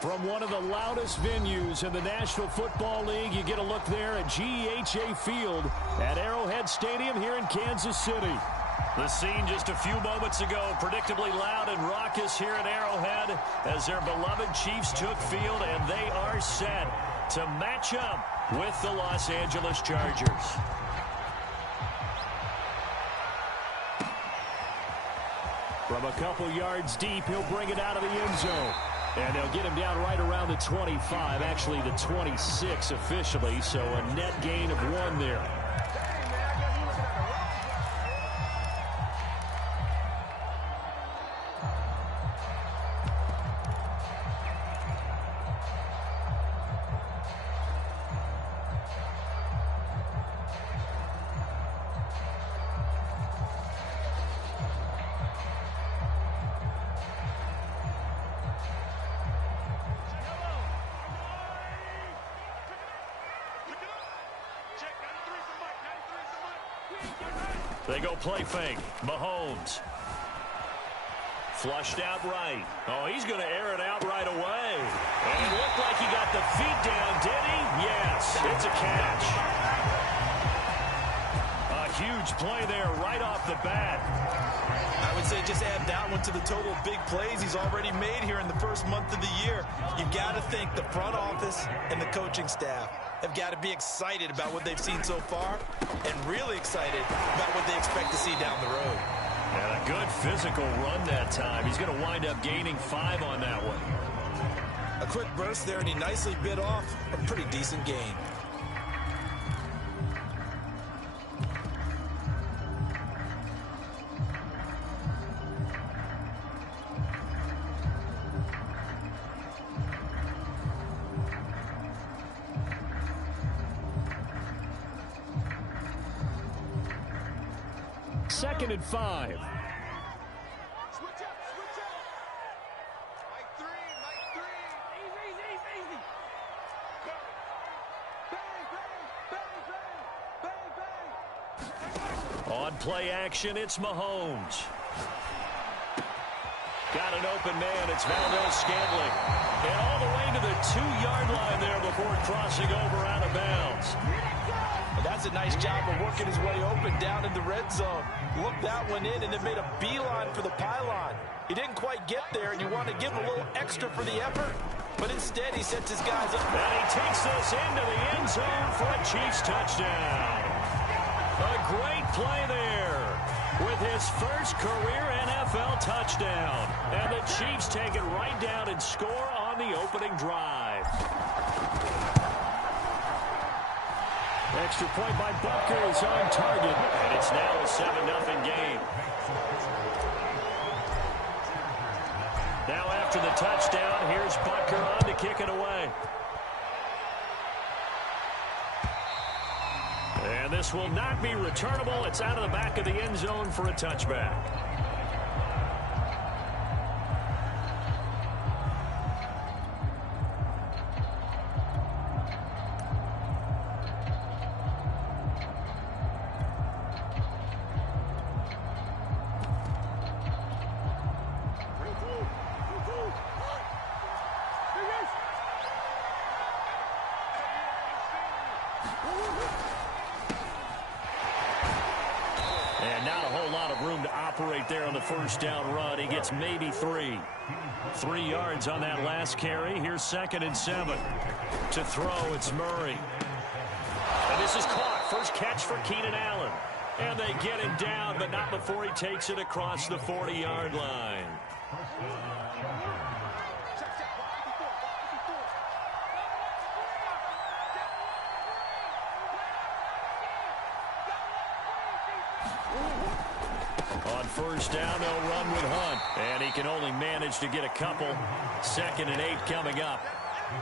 From one of the loudest venues in the National Football League, you get a look there at GEHA Field at Arrowhead Stadium here in Kansas City. The scene just a few moments ago, predictably loud and raucous here at Arrowhead as their beloved Chiefs took field, and they are set to match up with the Los Angeles Chargers. From a couple yards deep, he'll bring it out of the end zone. And they'll get him down right around the 25, actually the 26 officially, so a net gain of 1 there. They go play fake. Mahomes. Flushed out right. Oh, he's going to air it out right away. And it looked like he got the feet down, did he? Yes, it's a catch. A huge play there right off the bat. I would say just add that one to the total of big plays he's already made here in the first month of the year. You've got to think the front office and the coaching staff have got to be excited about what they've seen so far and really excited about what they expect to see down the road. And a good physical run that time. He's going to wind up gaining 5 on that one. A quick burst there, and he nicely bit off a pretty decent gain. Second and 5. Switch up, switch up. Like three. Easy. Bang. On play action, it's Mahomes. Got an open man. It's Valdez-Scantling. And all the way to the 2-yard line there before crossing over out of bounds. And that's a nice job of working his way open down in the red zone. Looked that one in and then made a beeline for the pylon. He didn't quite get there, and you want to give him a little extra for the effort. But instead, he sets his guys up. And he takes this into the end zone for a Chiefs touchdown. A great play there with his first career NFL touchdown. And the Chiefs take it right down and score on the opening drive. Extra point by Butker is on target. And it's now a 7-0 game. Now after the touchdown, here's Butker on to kick it away. And this will not be returnable. It's out of the back of the end zone for a touchback. And not a whole lot of room to operate there on the first down run. He gets maybe 3. 3 yards on that last carry. Here's 2nd and 7. To throw, it's Murray. And this is caught. First catch for Keenan Allen. And they get him down, but not before he takes it across the 40-yard line. On first down, they'll run with Hunt. And he can only manage to get a couple. 2nd and 8 coming up.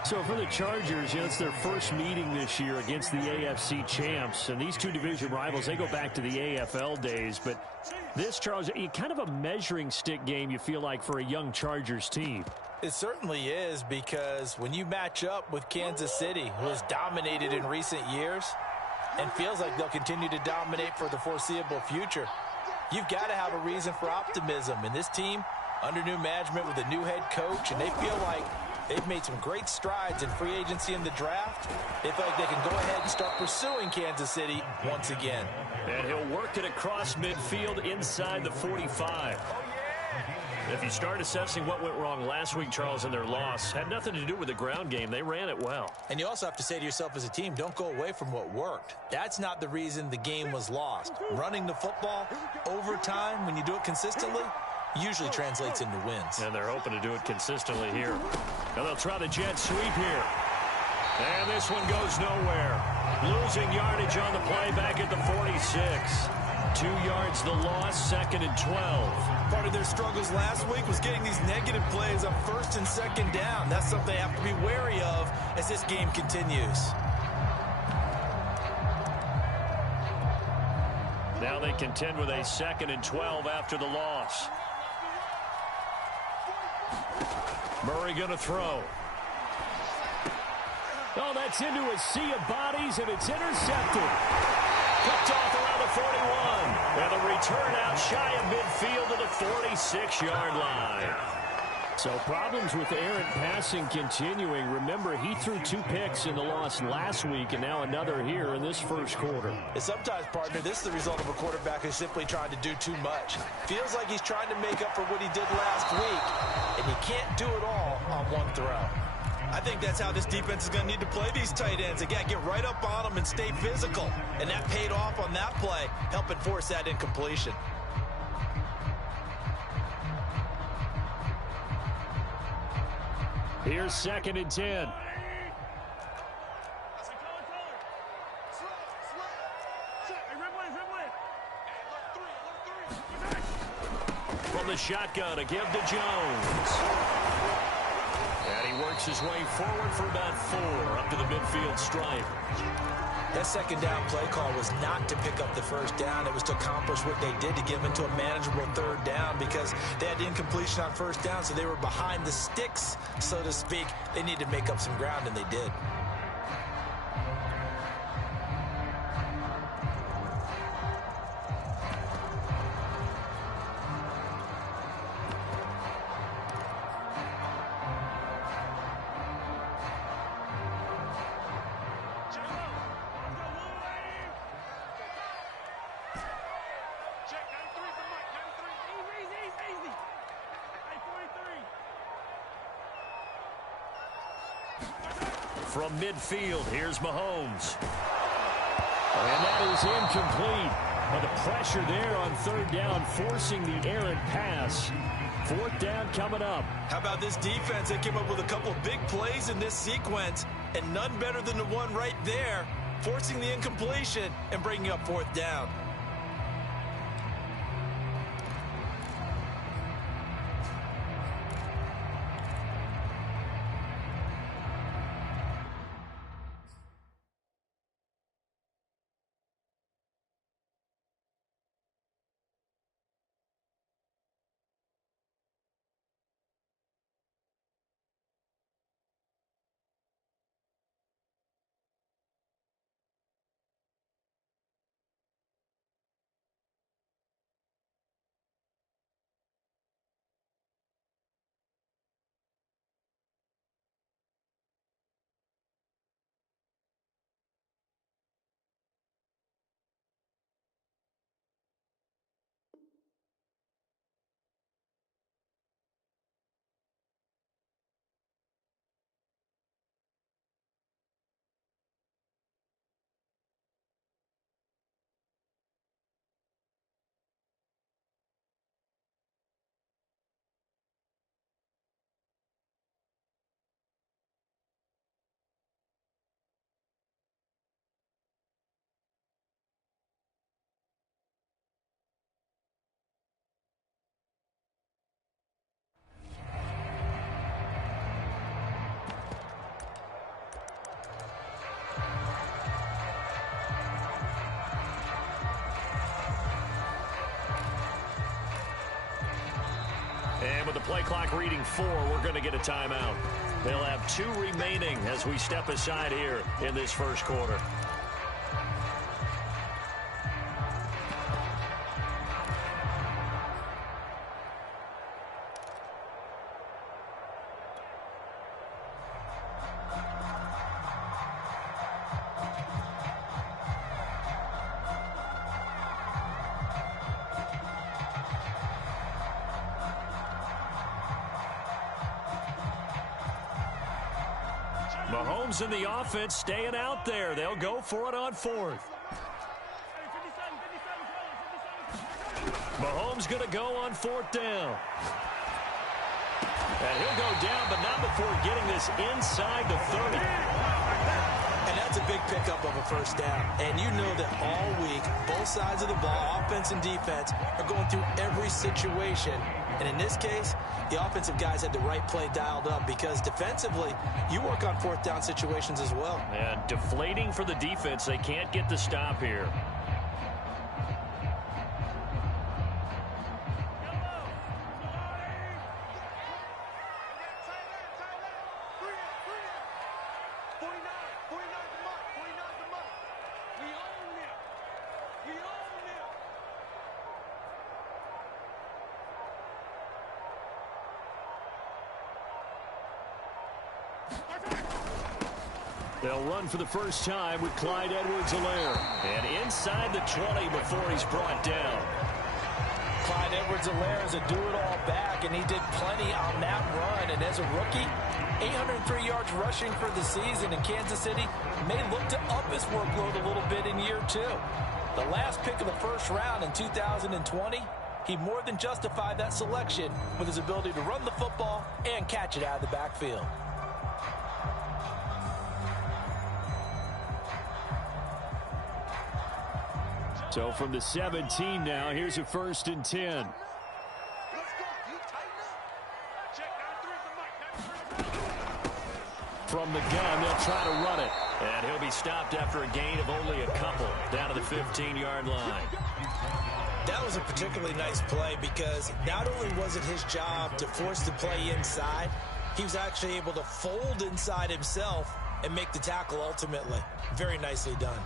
So for the Chargers, it's their first meeting this year against the AFC champs. And these two division rivals, they go back to the AFL days. But this, Charles, kind of a measuring stick game, you feel like, for a young Chargers team. It certainly is, because when you match up with Kansas City, who has dominated in recent years and feels like they'll continue to dominate for the foreseeable future, you've got to have a reason for optimism. And this team, under new management with a new head coach, and they feel like They've made some great strides in free agency in the draft. They feel like they can go ahead and start pursuing Kansas City once again. And he'll work it across midfield inside the 45. If you start assessing what went wrong last week, Charles, in their loss, had nothing to do with the ground game. They ran it well. And you also have to say to yourself as a team, don't go away from what worked. That's not the reason the game was lost. Running the football over time, when you do it consistently, usually translates into wins. And they're hoping to do it consistently here. And they'll try the jet sweep here. And this one goes nowhere. Losing yardage on the play back at the 46. 2 yards the loss, 2nd and 12. Part of their struggles last week was getting these negative plays on 1st and 2nd down. That's something they have to be wary of as this game continues. Now they contend with a 2nd and 12 after the loss. Murray going to throw. Oh, that's into a sea of bodies, and it's intercepted. Picked off around the 41. And a return out shy of midfield to the 46-yard line. So problems with errant passing continuing. Remember, he threw 2 picks in the loss last week, and now another here in this first quarter. And sometimes, partner, this is the result of a quarterback who's simply trying to do too much. Feels like he's trying to make up for what he did last week, and you can't do it all on one throw. I think that's how this defense is going to need to play these tight ends. Again, get right up on them and stay physical. And that paid off on that play, helping force that incompletion. Here's 2nd and 10. From the shotgun, a give to Jones. And he works his way forward for about 4 up to the midfield stripe. That 2nd down play call was not to pick up the 1st down. It was to accomplish what they did to give into a manageable 3rd down because they had incompletion on 1st down, so they were behind the sticks, so to speak. They needed to make up some ground, and they did. From midfield, here's Mahomes. And that is incomplete. But the pressure there on 3rd down, forcing the errant pass. 4th down coming up. How about this defense? They came up with a couple of big plays in this sequence, and none better than the one right there, forcing the incompletion and bringing up 4th down. And with the play clock reading 4, we're going to get a timeout. They'll have 2 remaining as we step aside here in this first quarter. Mahomes and the offense staying out there. They'll go for it on fourth. Mahomes going to go on fourth down. And he'll go down, but not before getting this inside the 30. And that's a big pickup of a first down. And you know that all week, both sides of the ball, offense and defense, are going through every situation. And in this case, the offensive guys had the right play dialed up because defensively, you work on fourth down situations as well. And deflating for the defense. They can't get the stop here. They'll run for the first time with Clyde Edwards-Helaire. And inside the 20 before he's brought down. Clyde Edwards-Helaire is a do-it-all back, and he did plenty on that run. And as a rookie, 803 yards rushing for the season in Kansas City may look to up his workload a little bit in year two. The last pick of the first round in 2020, he more than justified that selection with his ability to run the football and catch it out of the backfield. So from the 17 now, here's a 1st and 10. From the gun, they'll try to run it. And he'll be stopped after a gain of only a couple down to the 15-yard line. That was a particularly nice play because not only was it his job to force the play inside, he was actually able to fold inside himself and make the tackle ultimately. Very nicely done.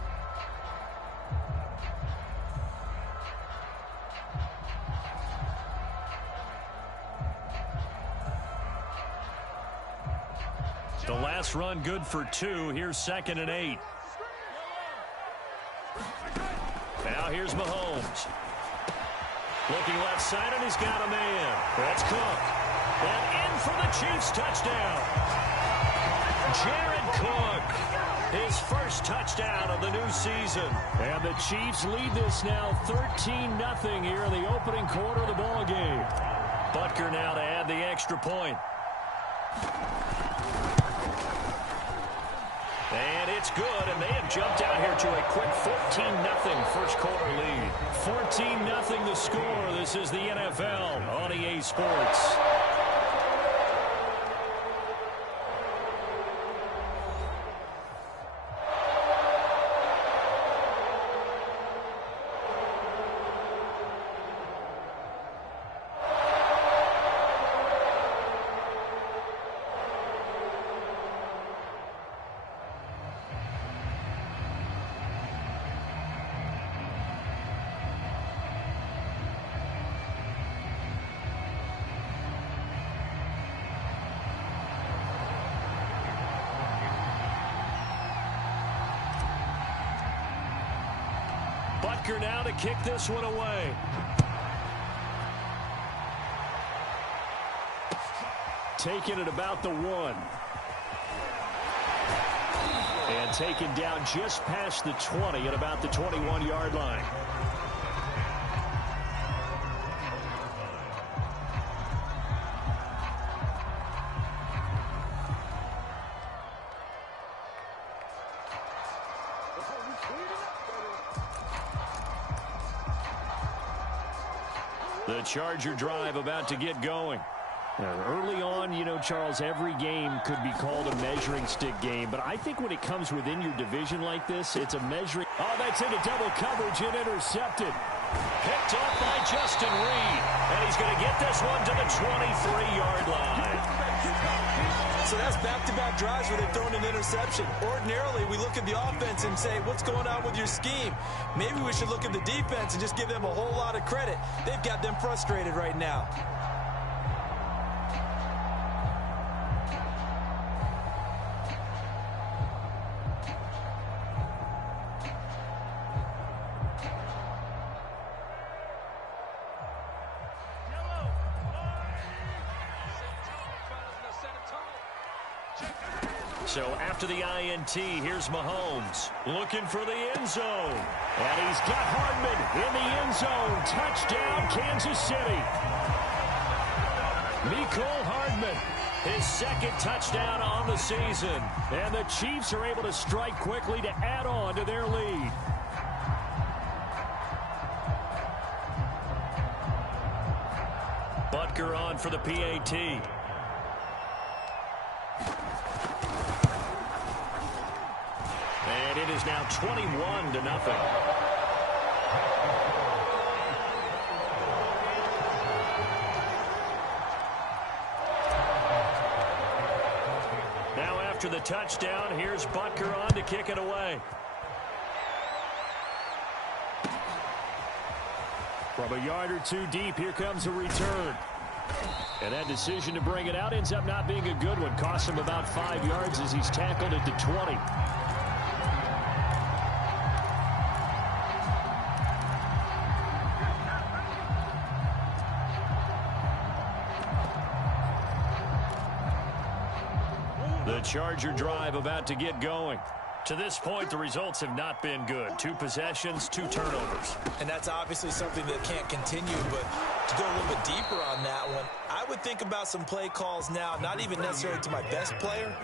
The last run good for 2. Here's 2nd and 8. Now here's Mahomes. Looking left side, and he's got a man. That's Cook. And in for the Chiefs touchdown. Jared Cook. His first touchdown of the new season. And the Chiefs lead this now 13-0 here in the opening quarter of the ball game. Butker now to add the extra point. And it's good, and they have jumped out here to a quick 14-0 first quarter lead. 14-0 the score. This is the NFL on EA Sports. Butker now to kick this one away. Taken at about the 1. And taken down just past the 20 at about the 21-yard line. The Charger drive about to get going. Early on, you know, Charles, every game could be called a measuring stick game. But I think when it comes within your division like this, it's a measuring. Oh, that's into double coverage and intercepted. Picked up by Justin Reed. And he's going to get this one to the 23-yard line. So that's back-to-back drives where they've thrown an interception. Ordinarily, we look at the offense and say, what's going on with your scheme? Maybe we should look at the defense and just give them a whole lot of credit. They've got them frustrated right now. So after the INT, here's Mahomes looking for the end zone. And he's got Hardman in the end zone. Touchdown, Kansas City. Mecole Hardman, his second touchdown on the season. And the Chiefs are able to strike quickly to add on to their lead. Butker on for the PAT. And it is now 21-0. Now after the touchdown, here's Butker on to kick it away. From a yard or two deep, here comes a return. And that decision to bring it out ends up not being a good one. Costs him about 5 yards as he's tackled at the 20. The Charger drive about to get going. To this point, the results have not been good. 2 possessions, 2 turnovers. And that's obviously something that can't continue, but to go a little bit deeper on that one, I would think about some play calls now, not even necessarily to my best player,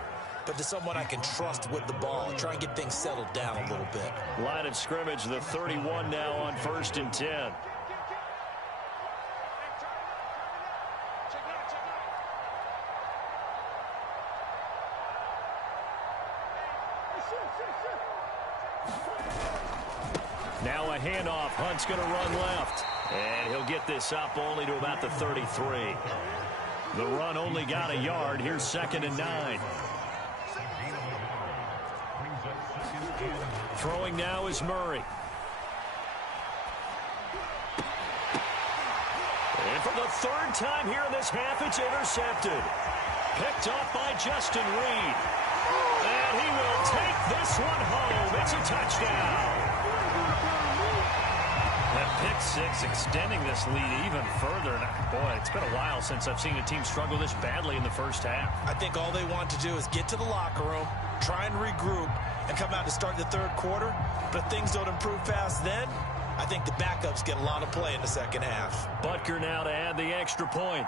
but to someone I can trust with the ball. Try and get things settled down a little bit. Line of scrimmage, the 31 now on 1st and 10. Now a handoff. Hunt's going to run left. And he'll get this up only to about the 33. The run only got a yard. Here's 2nd and 9. Throwing now is Murray. And for the 3rd time here in this half, it's intercepted. Picked off by Justin Reed. And he will take this one home. It's a touchdown. That pick six extending this lead even further. Boy, it's been a while since I've seen a team struggle this badly in the first half. I think all they want to do is get to the locker room, try and regroup, and come out to start the 3rd quarter. But if things don't improve fast then, I think the backups get a lot of play in the 2nd half. Butker now to add the extra point.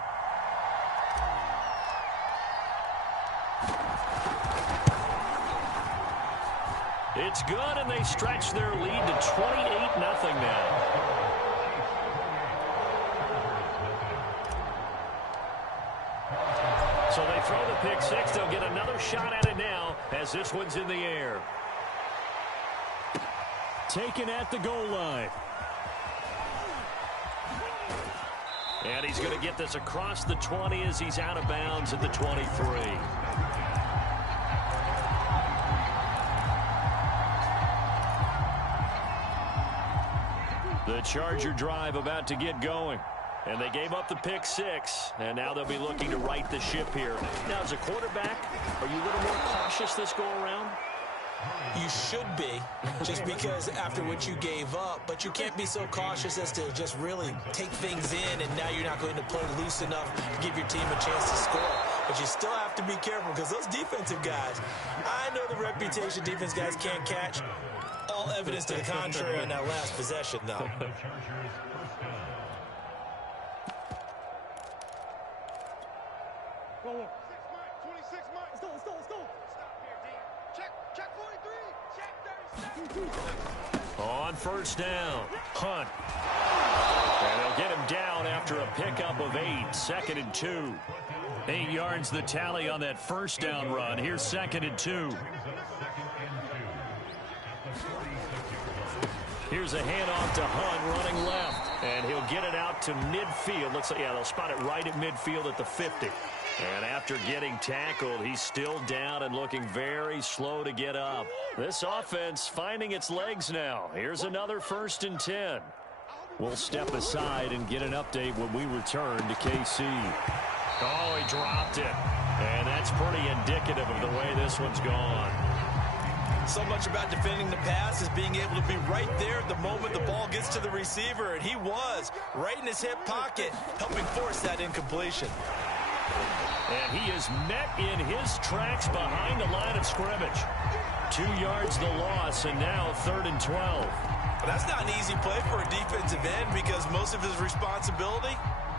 It's good, and they stretch their lead to 28-0 now. So they throw the pick six. They'll get another shot at it now as this one's in the air. Taken at the goal line. And he's going to get this across the 20 as he's out of bounds at the 23. The Charger drive about to get going. And they gave up the pick six. And now they'll be looking to right the ship here. Now, as a quarterback, are you a little more cautious this go around? You should be, just because after what you gave up. But you can't be so cautious as to just really take things in, and now you're not going to play loose enough to give your team a chance to score. But you still have to be careful, because those defensive guys, I know the reputation defense guys can't catch. All evidence to the contrary on that last possession, though. Go on. 26 miles. Let's go. Stop here, D. Check 43. Check 37. On first down, Hunt. And they'll get him down after a pickup of 8. 2nd and 2. 8 yards the tally on that first down run. Here's 2nd and 2. Here's a handoff to Hunt running left. And he'll get it out to midfield. Looks like, yeah, they'll spot it right at midfield at the 50. And after getting tackled, he's still down and looking very slow to get up. This offense finding its legs now. Here's another 1st and 10. We'll step aside and get an update when we return to KC. Oh, he dropped it. And that's pretty indicative of the way this one's gone. So much about defending the pass is being able to be right there at the moment the ball gets to the receiver. And he was right in his hip pocket, helping force that incompletion. And he is met in his tracks behind the line of scrimmage. 2 yards the loss, and now 3rd and 12. Well, that's not an easy play for a defensive end because most of his responsibility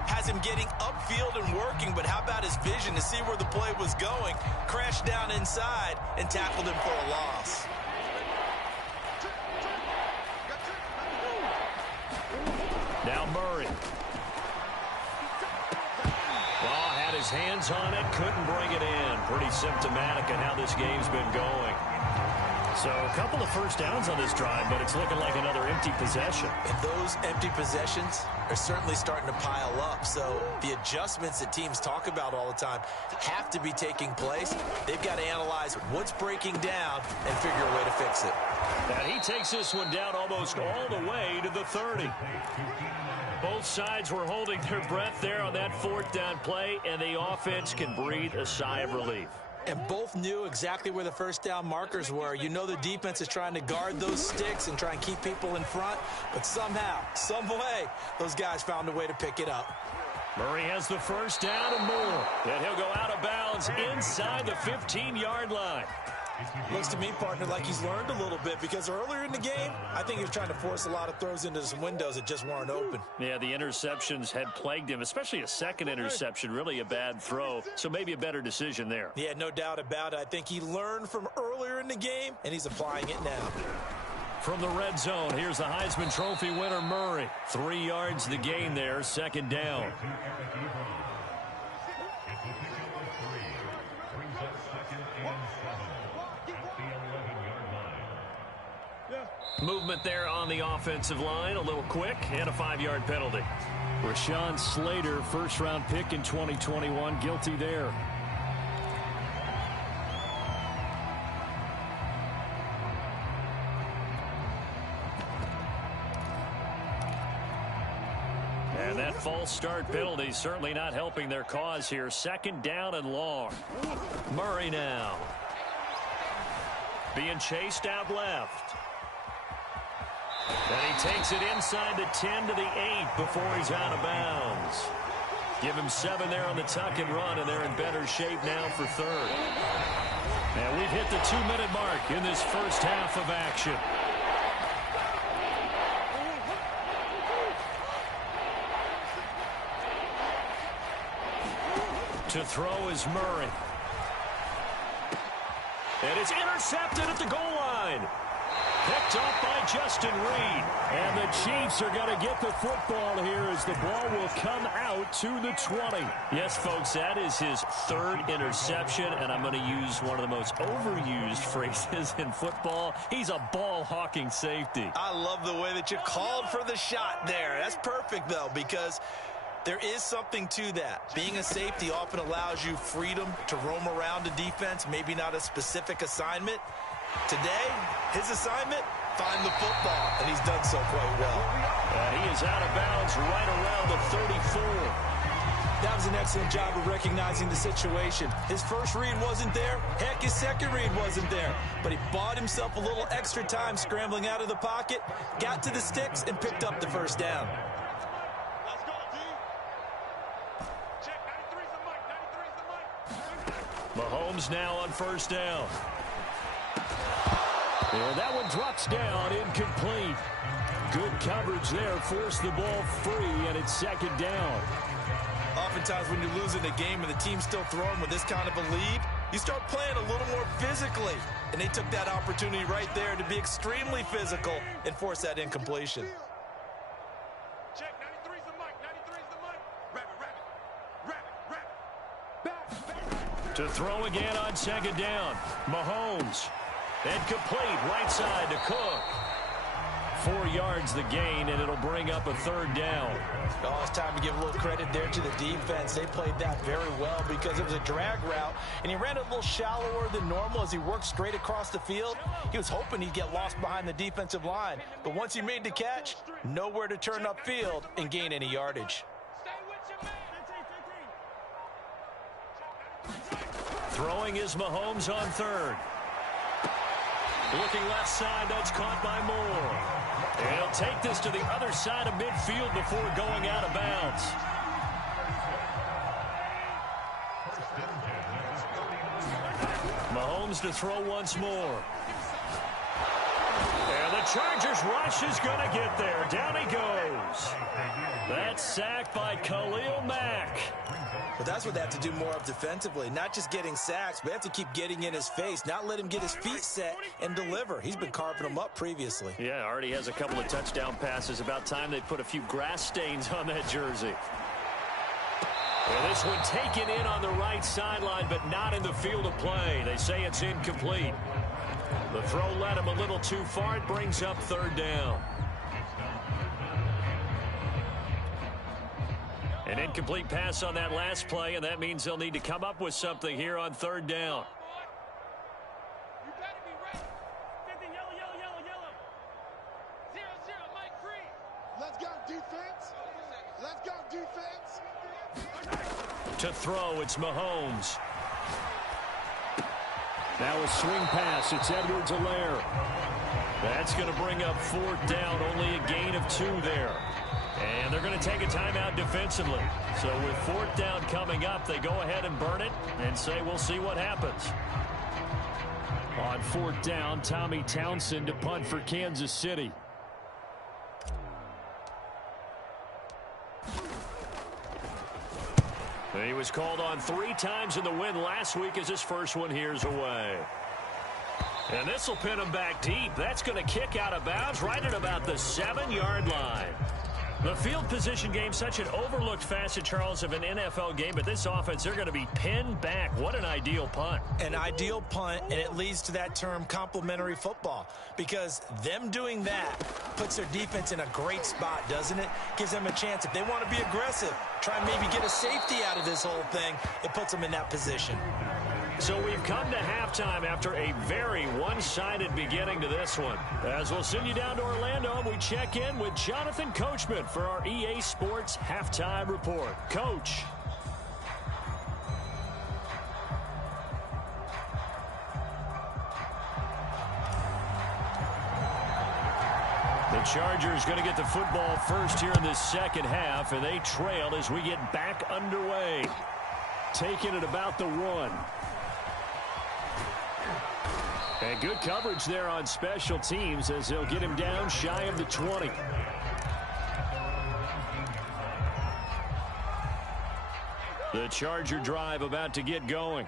has him getting upfield and working, but how about his vision to see where the play was going, crashed down inside, and tackled him for a loss. Now Murray. Well, had his hands on it, couldn't bring it in. Pretty symptomatic of how this game's been going. So a couple of first downs on this drive, but it's looking like another empty possession. And those empty possessions are certainly starting to pile up. So the adjustments that teams talk about all the time have to be taking place. They've got to analyze what's breaking down and figure a way to fix it. And he takes this one down almost all the way to the 30. Both sides were holding their breath there on that 4th down play, and the offense can breathe a sigh of relief. And both knew exactly where the first down markers were. You know the defense is trying to guard those sticks and try and keep people in front, but somehow, some way, those guys found a way to pick it up. Murray has the first down and more. And he'll go out of bounds inside the 15-yard line. Looks to me, partner, like he's learned a little bit because earlier in the game, I think he was trying to force a lot of throws into some windows that just weren't open. Yeah, the interceptions had plagued him, especially a second interception, really a bad throw. So maybe a better decision there. Yeah, no doubt about it. I think he learned from earlier in the game, and he's applying it now. From the red zone, here's the Heisman Trophy winner, Murray. 3 yards the gain there, 2nd down. Movement there on the offensive line, a little quick, and a 5-yard penalty. Rashawn Slater, first-round pick in 2021, guilty there. And that false start penalty certainly not helping their cause here. 2nd down and long. Murray now. Being chased out left. And he takes it inside the 10 to the 8 before he's out of bounds. Give him 7 there on the tuck and run, and they're in better shape now for 3rd. And we've hit the 2-minute mark in this first half of action. To throw is Murray. And it's intercepted at the goal line. Picked off by Justin Reed. And the Chiefs are going to get the football here as the ball will come out to the 20. Yes, folks, that is his 3rd interception, and I'm going to use one of the most overused phrases in football. He's a ball-hawking safety. I love the way that you called for the shot there. That's perfect, though, because there is something to that. Being a safety often allows you freedom to roam around a defense, maybe not a specific assignment. Today, his assignment, find the football, and he's done so quite well. And he is out of bounds right around the 34. That was an excellent job of recognizing the situation. His first read wasn't there. Heck, his second read wasn't there. But he bought himself a little extra time scrambling out of the pocket, got to the sticks, and picked up the first down. Let's go, D. Check, 93's the mic, 93's the mic. Mahomes now on first down. And that one drops down, incomplete. Good coverage there, forced the ball free, and it's 2nd down. Oftentimes when you're losing a game and the team's still throwing with this kind of a lead, you start playing a little more physically. And they took that opportunity right there to be extremely physical and force that incompletion. Check, 93's the mic, 93's the mic. Rabbit. To throw again on 2nd down. Mahomes. And complete right side to Cook. 4 yards the gain, and it'll bring up a 3rd down. Oh, it's time to give a little credit there to the defense. They played that very well because it was a drag route, and he ran it a little shallower than normal as he worked straight across the field. He was hoping he'd get lost behind the defensive line, but once he made the catch, nowhere to turn upfield and gain any yardage. Stay with your man. Throwing is Mahomes on 3rd. Looking left side, that's caught by Moore. And he'll take this to the other side of midfield before going out of bounds. Mahomes to throw once more. And the Chargers rush is going to get there. Down he goes. That's sacked by Khalil Mack. But that's what they have to do more of defensively. Not just getting sacks, but they have to keep getting in his face. Not let him get his feet set and deliver. He's been carving them up previously. Yeah, already has a couple of touchdown passes. About time they put a few grass stains on that jersey. Well, this one taken in on the right sideline, but not in the field of play. They say it's incomplete. The throw led him a little too far. It brings up third down. An incomplete pass on that last play, and that means they'll need to come up with something here on third down. You better be ready. 50, yellow, yellow, yellow, yellow. 0-0, Mike Green. Let's go, defense. Let's go, defense. To throw, it's Mahomes. Now a swing pass. It's Edwards-Helaire. That's going to bring up fourth down. Only a gain of 2 there. And they're going to take a timeout defensively. So with fourth down coming up, they go ahead and burn it and say we'll see what happens. On fourth down, Tommy Townsend to punt for Kansas City. He was called on 3 times in the win last week as his first one here's away. And this will pin him back deep. That's going to kick out of bounds right at about the 7-yard line. The field position game, such an overlooked facet, Charles, of an NFL game, but this offense, they're going to be pinned back. What an ideal punt. An ideal punt, and it leads to that term complementary football, because them doing that puts their defense in a great spot, doesn't it? Gives them a chance. If they want to be aggressive, try and maybe get a safety out of this whole thing, it puts them in that position. So we've come to halftime after a very one-sided beginning to this one. As we'll send you down to Orlando, we check in with Jonathan Coachman for our EA Sports Halftime Report. Coach. The Chargers going to get the football first here in this second half, and they trail as we get back underway. Taking it about the 1. And good coverage there on special teams as they'll get him down shy of the 20. The Charger drive about to get going.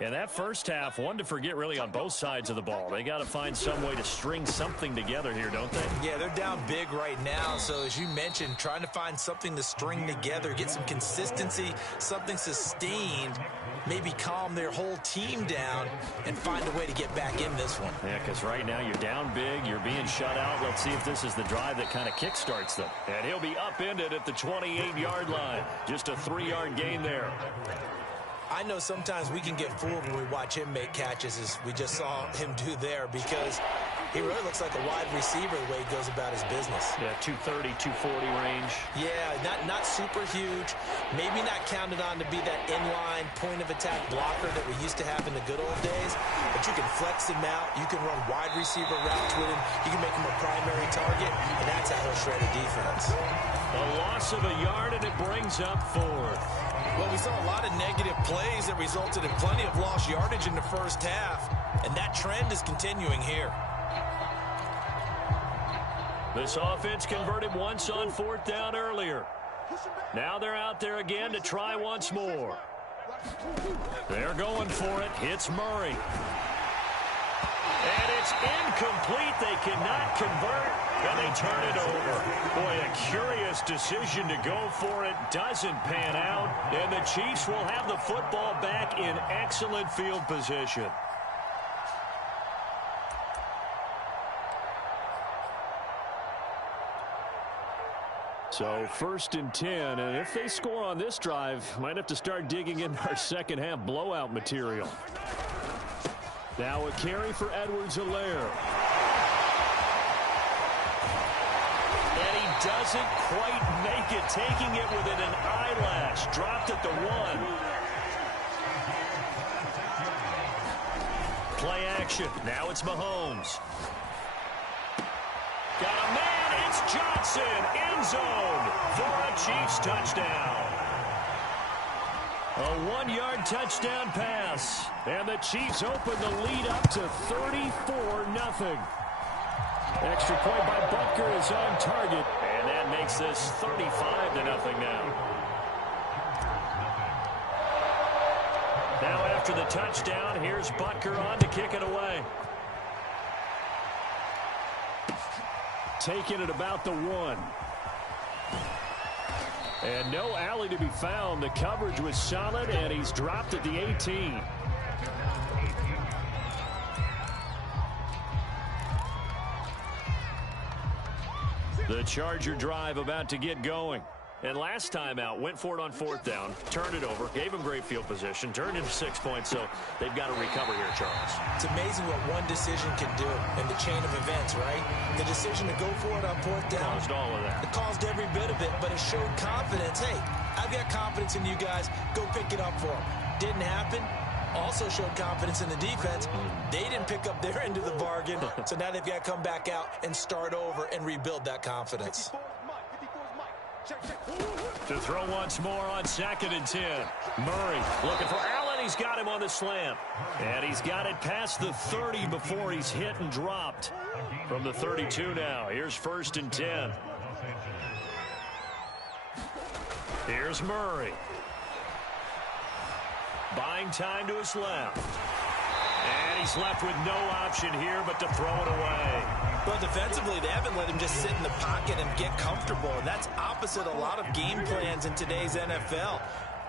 And that first half, one to forget really on both sides of the ball. They got to find some way to string something together here, don't they? Yeah, they're down big right now. So as you mentioned, trying to find something to string together, get some consistency, something sustained, maybe calm their whole team down and find a way to get back in this one. Yeah, because right now you're down big, you're being shut out. Let's see if this is the drive that kind of kickstarts them. And he'll be upended at the 28-yard line. Just a 3-yard gain there. I know sometimes we can get fooled when we watch him make catches, as we just saw him do there, because he really looks like a wide receiver the way he goes about his business. Yeah, 230, 240 range. Yeah, not super huge. Maybe not counted on to be that inline point-of-attack blocker that we used to have in the good old days, but you can flex him out. You can run wide receiver routes with him. You can make him a primary target, and that's how he'll shred a defense. A loss of a yard, and it brings up fourth. Well, we saw a lot of negative plays that resulted in plenty of lost yardage in the first half, and that trend is continuing here. This offense converted once on fourth down earlier. Now they're out there again to try once more. They're going for it. It's Murray. And it's incomplete. They cannot convert, and they turn it over. Boy, a curious decision to go for it. Doesn't pan out, and the Chiefs will have the football back in excellent field position. So 1st and 10, and if they score on this drive, might have to start digging into our second half blowout material. Now a carry for Edwards-Helaire. And he doesn't quite make it, taking it within an eyelash. Dropped at the 1. Play action. Now it's Mahomes. Got a man. It's Johnson. End zone for a Chiefs touchdown. A 1-yard touchdown pass. And the Chiefs open the lead up to 34-0. Extra point by Butker is on target. And that makes this 35-0 now. Now after the touchdown, here's Butker on to kick it away. Taking it about the 1. And no alley to be found. The coverage was solid, and he's dropped at the 18. The Charger drive about to get going. And last time out, went for it on 4th down, turned it over, gave him great field position, turned into 6 points, so they've got to recover here, Charles. It's amazing what one decision can do in the chain of events, right? The decision to go for it on 4th down. Caused all of that. It caused every bit of it, but it showed confidence. Hey, I've got confidence in you guys. Go pick it up for them. Didn't happen. Also showed confidence in the defense. They didn't pick up their end of the bargain, so now they've got to come back out and start over and rebuild that confidence. To throw once more on 2nd and 10. Murray looking for Allen. He's got him on the slant. And he's got it past the 30 before he's hit and dropped. From the 32 now. Here's 1st and 10. Here's Murray. Buying time to his left. And he's left with no option here but to throw it away. Well, defensively, they haven't let him just sit in the pocket and get comfortable. And that's opposite a lot of game plans in today's NFL.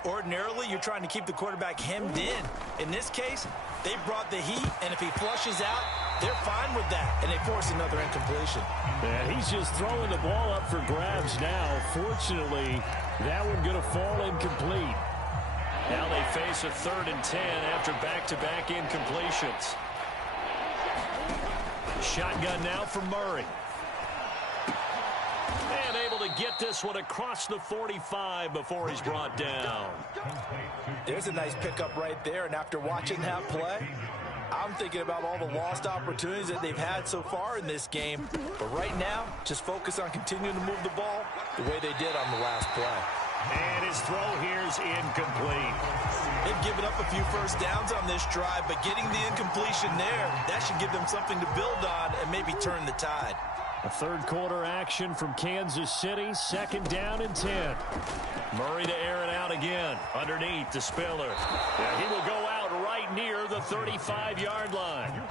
Ordinarily, you're trying to keep the quarterback hemmed in. In this case, they brought the heat, and if he flushes out, they're fine with that. And they force another incompletion. And he's just throwing the ball up for grabs now. Fortunately, that one going to fall incomplete. Now they face a 3rd and 10 after back-to-back incompletions. Shotgun now for Murray. And able to get this one across the 45 before he's brought down. There's a nice pickup right there, and after watching that play, I'm thinking about all the lost opportunities that they've had so far in this game. But right now, just focus on continuing to move the ball the way they did on the last play. And his throw here's incomplete. They've given up a few first downs on this drive, but getting the incompletion there, that should give them something to build on and maybe turn the tide. A 3rd quarter action from Kansas City, 2nd down and 10. Murray to air it out again. Underneath to Spiller. Yeah, he will go out right near the 35-yard line.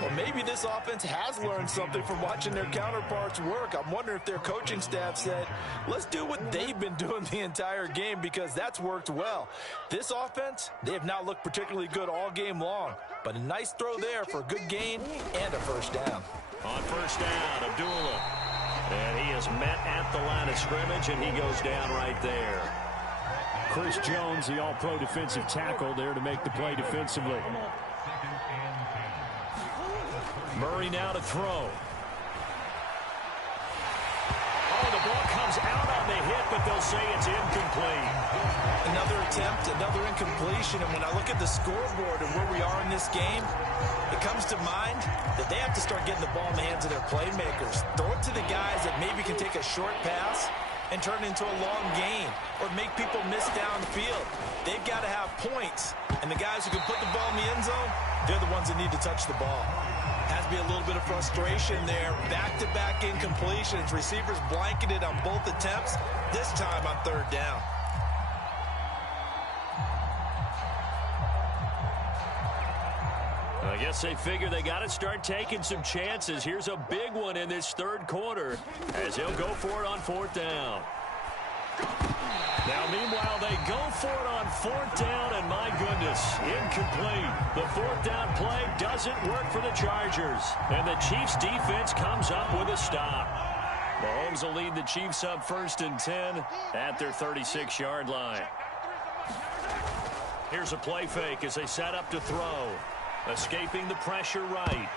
Well, maybe this offense has learned something from watching their counterparts work. I'm wondering if their coaching staff said, let's do what they've been doing the entire game, because that's worked well. This offense, they have not looked particularly good all game long, but a nice throw there for a good gain and a 1st down. On 1st down, Abdullah. And he is met at the line of scrimmage, and he goes down right there. Chris Jones, the all-pro defensive tackle, there to make the play defensively. Murray now to throw. Oh, the ball comes out on the hit, but they'll say it's incomplete. Another attempt, another incompletion, and when I look at the scoreboard and where we are in this game, it comes to mind that they have to start getting the ball in the hands of their playmakers. Throw it to the guys that maybe can take a short pass and turn it into a long gain or make people miss downfield. They've got to have points, and the guys who can put the ball in the end zone, they're the ones that need to touch the ball. Has to be a little bit of frustration there. Back-to-back incompletions. Receivers blanketed on both attempts, this time on 3rd down. I guess they figure they got to start taking some chances. Here's a big one in this 3rd quarter as he'll go for it on 4th down. Now, meanwhile, they go for it on 4th down, and my goodness, incomplete. The 4th down play doesn't work for the Chargers, and the Chiefs' defense comes up with a stop. Mahomes will lead the Chiefs up 1st and 10 at their 36-yard line. Here's a play fake as they set up to throw. Escaping the pressure right.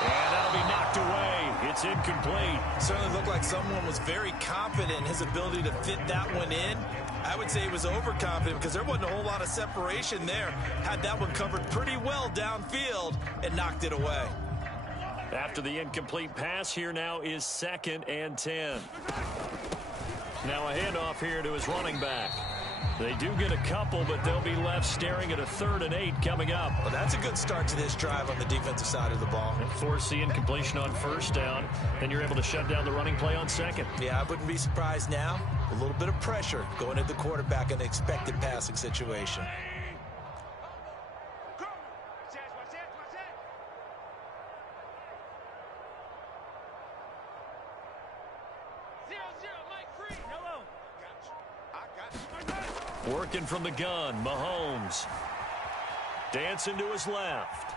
And that'll be knocked away. It's incomplete. Certainly looked like someone was very confident in his ability to fit that one in. I would say he was overconfident because there wasn't a whole lot of separation there. Had that one covered pretty well downfield and knocked it away. After the incomplete pass, here now is 2nd and 10. Now a handoff here to his running back. They do get a couple, but they'll be left staring at a 3rd and 8 coming up. Well, that's a good start to this drive on the defensive side of the ball. And force the incompletion on 1st down, then you're able to shut down the running play on 2nd. Yeah, I wouldn't be surprised now. A little bit of pressure going at the quarterback in an expected passing situation. Working from the gun, Mahomes. Dancing to his left.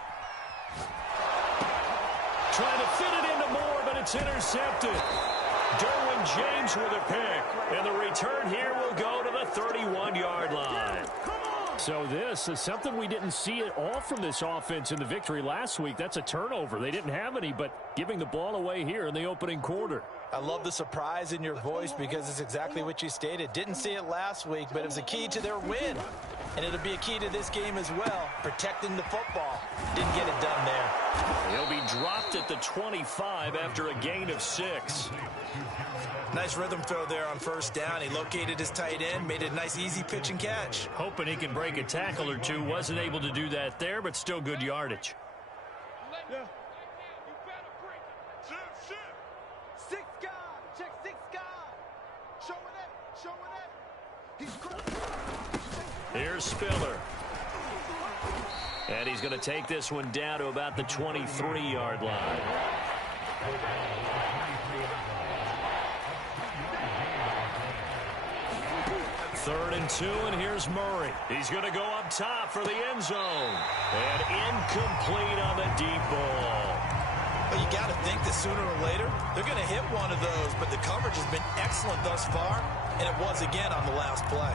Trying to fit it into Moore, but it's intercepted. Derwin James with a pick. And the return here will go to the 31-yard line. So this is something we didn't see at all from this offense in the victory last week. That's a turnover. They didn't have any, but giving the ball away here in the opening quarter. I love the surprise in your voice because it's exactly what you stated. Didn't see it last week, but it was a key to their win. And it'll be a key to this game as well, protecting the football. Didn't get it done there. He'll be dropped at the 25 after a gain of 6. Nice rhythm throw there on 1st down. He located his tight end, made a nice easy pitch and catch. Hoping he can break a tackle or two. Wasn't able to do that there, but still good yardage. Yeah. Six guard, check 6 guard. Show it. Here's Spiller. And he's going to take this one down to about the 23-yard line. Third and 2, and here's Murray. He's going to go up top for the end zone. And incomplete on the deep ball. Well, you got to think that sooner or later, they're going to hit one of those, but the coverage has been excellent thus far, and it was again on the last play.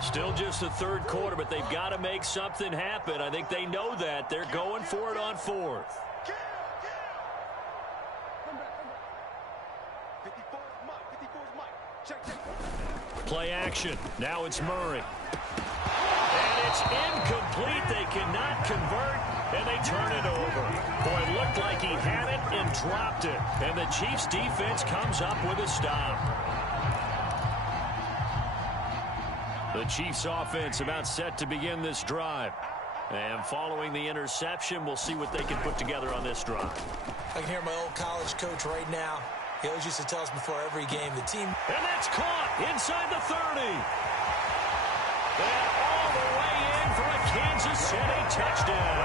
Still just the 3rd quarter, but they've got to make something happen. I think they know that. They're going for it on 4th. Play action. Now it's Murray. And it's incomplete. They cannot convert, and they turn it over. Boy, it looked like he had it and dropped it. And the Chiefs defense comes up with a stop. The Chiefs offense about set to begin this drive. And following the interception, we'll see what they can put together on this drive. I can hear my old college coach right now. He always used to tell us before every game, the team... And that's caught inside the 30. And all the way in for a Kansas City touchdown.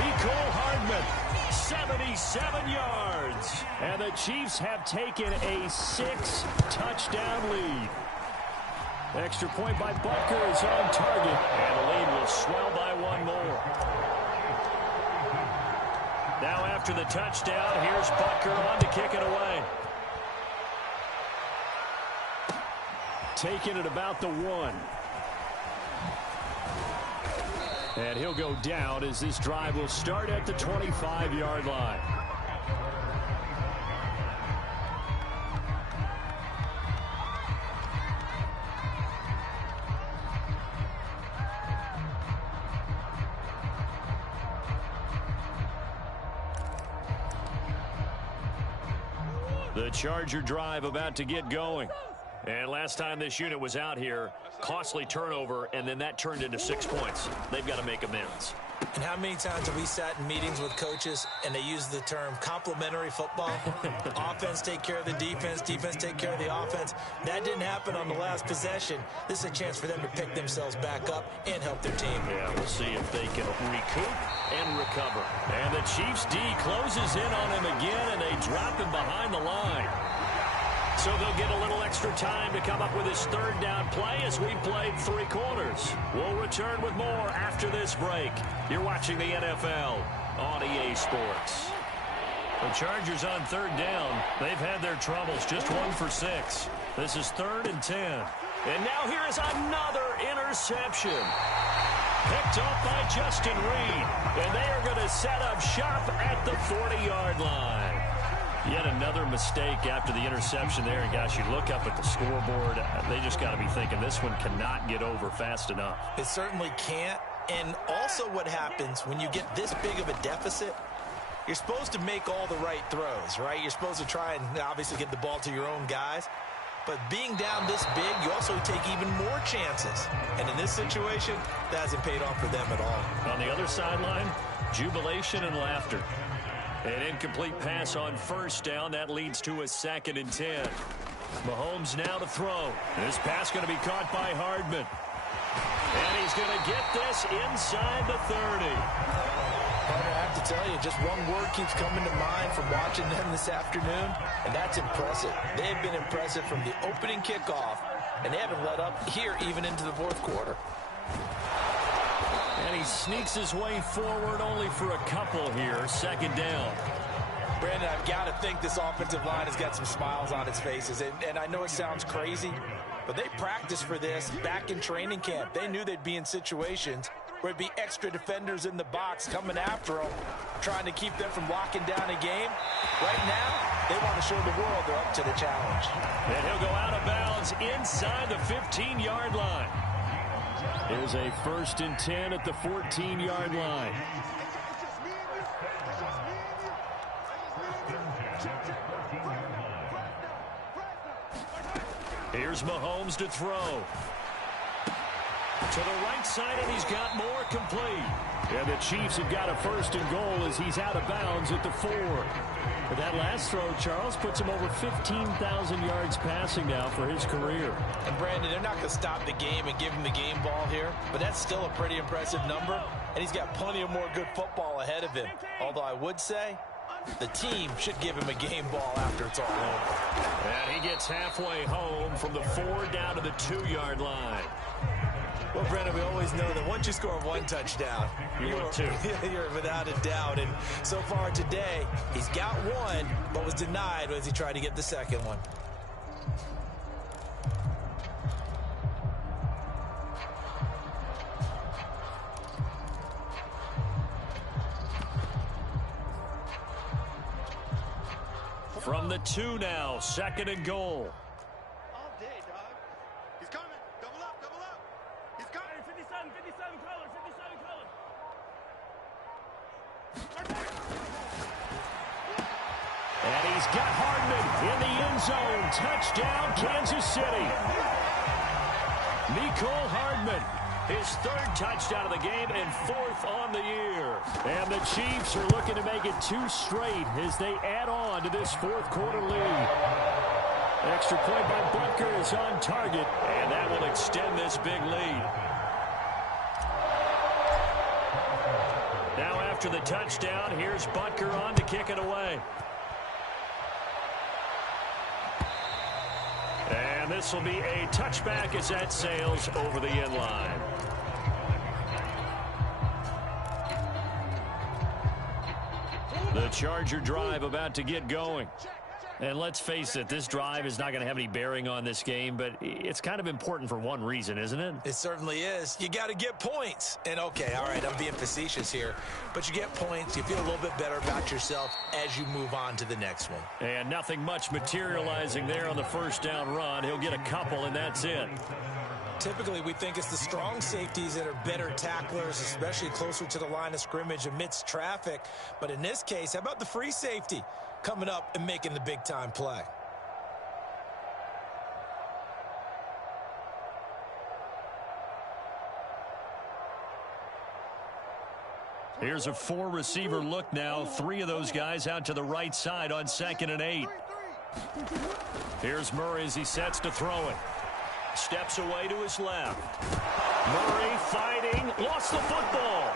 Mecole Hardman, 77 yards. And the Chiefs have taken a 6-touchdown lead. Extra point by Butker is on target. And the lead will swell by 1 more. Now after the touchdown, here's Butker on to kick it away. Taking it about the 1. And he'll go down as this drive will start at the 25-yard line. The Charger drive about to get going. And last time this unit was out here, costly turnover, and then that turned into 6 points. They've got to make amends. And how many times have we sat in meetings with coaches and they use the term complementary football? Offense take care of the defense, defense take care of the offense. That didn't happen on the last possession. This is a chance for them to pick themselves back up and help their team. Yeah, we'll see if they can recoup and recover. And the Chiefs D closes in on him again, and they drop him behind the line. So they'll get a little extra time to come up with his 3rd down play as we played 3 quarters. We'll return with more after this break. You're watching the NFL on EA Sports. The Chargers on 3rd down. They've had their troubles, just 1 for 6. This is 3rd and 10. And now here is another interception. Picked off by Justin Reed. And they are going to set up shop at the 40-yard line. Yet another mistake after the interception there. And, gosh, you look up at the scoreboard. They just got to be thinking this one cannot get over fast enough. It certainly can't. And also what happens when you get this big of a deficit, you're supposed to make all the right throws, right? You're supposed to try and obviously get the ball to your own guys. But being down this big, you also take even more chances. And in this situation, that hasn't paid off for them at all. On the other sideline, jubilation and laughter. An incomplete pass on first down. That leads to a 2nd and 10. Mahomes now to throw. This pass going to be caught by Hardman. And he's going to get this inside the 30. Partner, I have to tell you, just one word keeps coming to mind from watching them this afternoon, and that's impressive. They have been impressive from the opening kickoff, and they haven't let up here even into the 4th quarter. And he sneaks his way forward only for a couple here. 2nd down. Brandon, I've got to think this offensive line has got some smiles on its faces, and I know it sounds crazy, but they practiced for this back in training camp. They knew they'd be in situations where it'd be extra defenders in the box coming after them, trying to keep them from locking down a game. Right now, they want to show the world they're up to the challenge. And he'll go out of bounds inside the 15-yard line. Here's a 1st and 10 at the 14-yard line. Here's Mahomes to throw. To the right side, and he's got more complete. And the Chiefs have got a 1st and goal as he's out of bounds at the 4. But that last throw, Charles, puts him over 15,000 yards passing now for his career. And Brandon, they're not going to stop the game and give him the game ball here, but that's still a pretty impressive number, and he's got plenty of more good football ahead of him. Although I would say the team should give him a game ball after it's all over. And he gets halfway home from the 4 down to the 2-yard line. Well, Brandon, we always know that once you score 1 touchdown, you're without a doubt. And so far today, he's got 1, but was denied as he tried to get the 2nd one. From the 2 now, 2nd and goal. All day, dog. He's coming. Double up, double up. He's coming. 57, 57 color, 57 color. And he's got Hardman in the end zone. Touchdown, Kansas City. Nicole Hardman, his 3rd touchdown of the game and 4th on the year. And the Chiefs are looking to make it 2 straight as they add on to this 4th quarter lead. Extra point by Butker is on target, and that will extend this big lead. Now after the touchdown, here's Butker on to kick it away. And this will be a touchback as that sails over the end line. The Charger drive about to get going. And let's face it, this drive is not going to have any bearing on this game, but it's kind of important for one reason, isn't it? It certainly is. You got to get points. And, okay, all right, I'm being facetious here, but you get points, you feel a little bit better about yourself as you move on to the next one. And nothing much materializing there on the 1st down run. He'll get a couple, and that's it. Typically, we think it's the strong safeties that are better tacklers, especially closer to the line of scrimmage amidst traffic. But in this case, how about the free safety coming up and making the big-time play? Here's a 4-receiver look now. 3 of those guys out to the right side on 2nd and 8. Here's Murray as he sets to throw it. Steps away to his left. Murray fighting. Lost the football.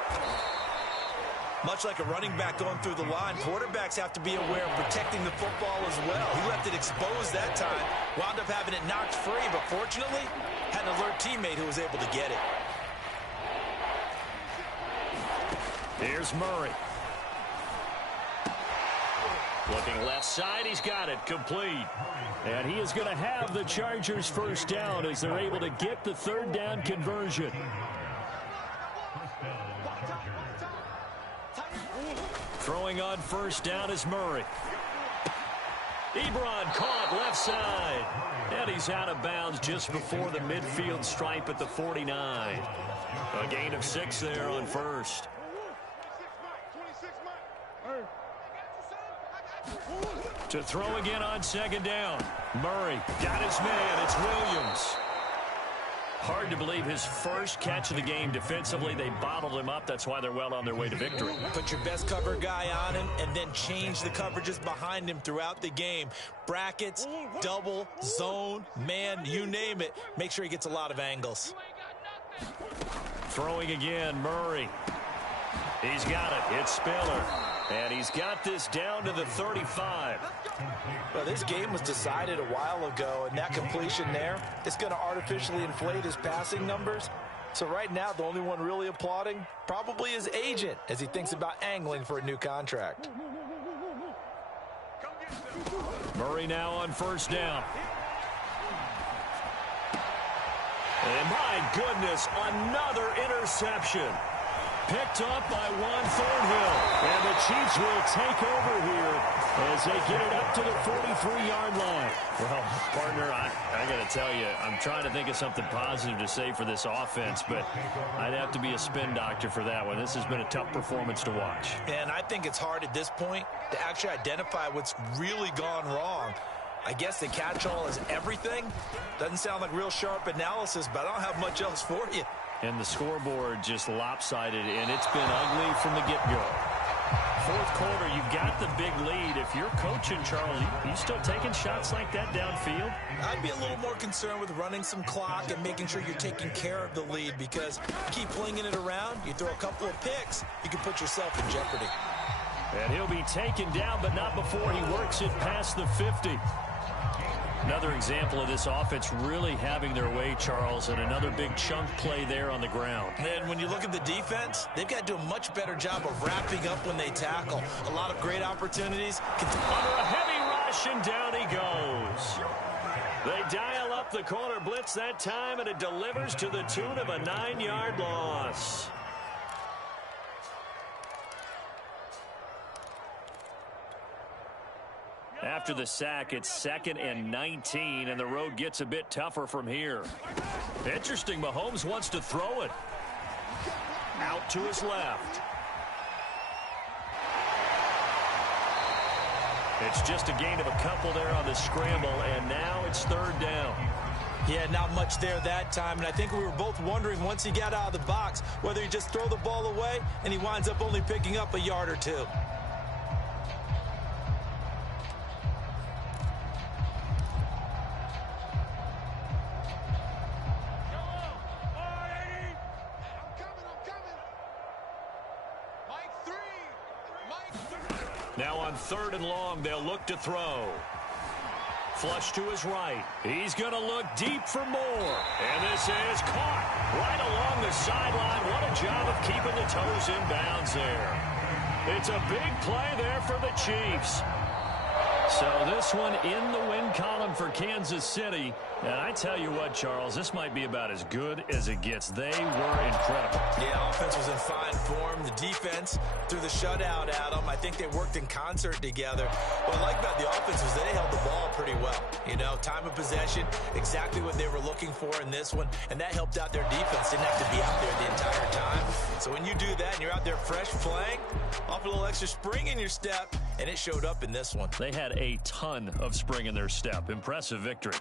Much like a running back going through the line, quarterbacks have to be aware of protecting the football as well. He left it exposed that time. Wound up having it knocked free, but fortunately, had an alert teammate who was able to get it. Here's Murray. Looking left side, he's got it, complete. And he is going to have the Chargers 1st down as they're able to get the 3rd down conversion. Throwing on 1st down is Murray. Ebron caught left side. And he's out of bounds just before the midfield stripe at the 49. A gain of 6 there on 1st. To throw again on second down. Murray got his man. It's Williams. Hard to believe his first catch of the game defensively. They bottled him up. That's why they're well on their way to victory. Put your best cover guy on him and then change the coverages behind him throughout the game. Brackets, double, zone, man, you name it. Make sure he gets a lot of angles. Throwing again, Murray. He's got it. It's Spiller. And he's got this down to the 35. Well, this game was decided a while ago, and that completion there is going to artificially inflate his passing numbers. So right now, the only one really applauding probably his agent as he thinks about angling for a new contract. Murray now on first down. And my goodness, another interception. Picked up by Juan Thornhill. And the Chiefs will take over here as they get it up to the 43-yard line. Well, partner, I got to tell you, I'm trying to think of something positive to say for this offense, but I'd have to be a spin doctor for that one. This has been a tough performance to watch. And I think it's hard at this point to actually identify what's really gone wrong. I guess the catch-all is everything. Doesn't sound like real sharp analysis, but I don't have much else for you. And the scoreboard just lopsided, and it's been ugly from the get-go. Fourth quarter, you've got the big lead. If you're coaching, Charles, you still taking shots like that downfield? I'd be a little more concerned with running some clock and making sure you're taking care of the lead, because keep flinging it around, you throw a couple of picks, you can put yourself in jeopardy. And he'll be taken down, but not before he works it past the 50. Another example of this offense really having their way, Charles, and another big chunk play there on the ground. And when you look at the defense, they've got to do a much better job of wrapping up when they tackle. A lot of great opportunities. Under a heavy rush, and down he goes. They dial up the corner blitz that time, and it delivers to the tune of a 9-yard loss. After the sack, it's 2nd and 19, and the road gets a bit tougher from here. Interesting, Mahomes wants to throw it. Out to his left. It's just a gain of a couple there on the scramble, and now it's 3rd down. Yeah, not much there that time, and I think we were both wondering once he got out of the box whether he just throw the ball away, and he winds up only picking up a yard or two. Now on 3rd and long, they'll look to throw. Flush to his right. He's going to look deep for more. And this is caught right along the sideline. What a job of keeping the toes in bounds there. It's a big play there for the Chiefs. So this one in the win column for Kansas City. And I tell you what, Charles, this might be about as good as it gets. They were incredible. Yeah, offense was in fine form. The defense threw the shutout at them. I think they worked in concert together. What I like about the offense was they held the ball pretty well. You know, time of possession, exactly what they were looking for in this one. And that helped out their defense. Didn't have to be out there the entire time. So when you do that and you're out there fresh playing, off a little extra spring in your step, and it showed up in this one. They had a ton of spring in their step. Impressive victory.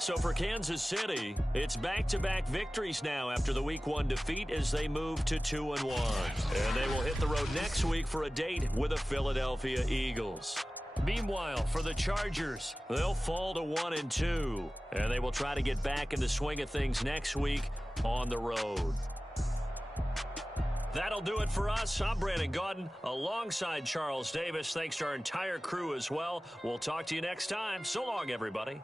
So for Kansas City, it's back-to-back victories now after the Week 1 defeat as they move to 2-1. And they will hit the road next week for a date with the Philadelphia Eagles. Meanwhile, for the Chargers, they'll fall to 1-2. And they will try to get back in the swing of things next week on the road. That'll do it for us. I'm Brandon Gaudin alongside Charles Davis. Thanks to our entire crew as well. We'll talk to you next time. So long, everybody.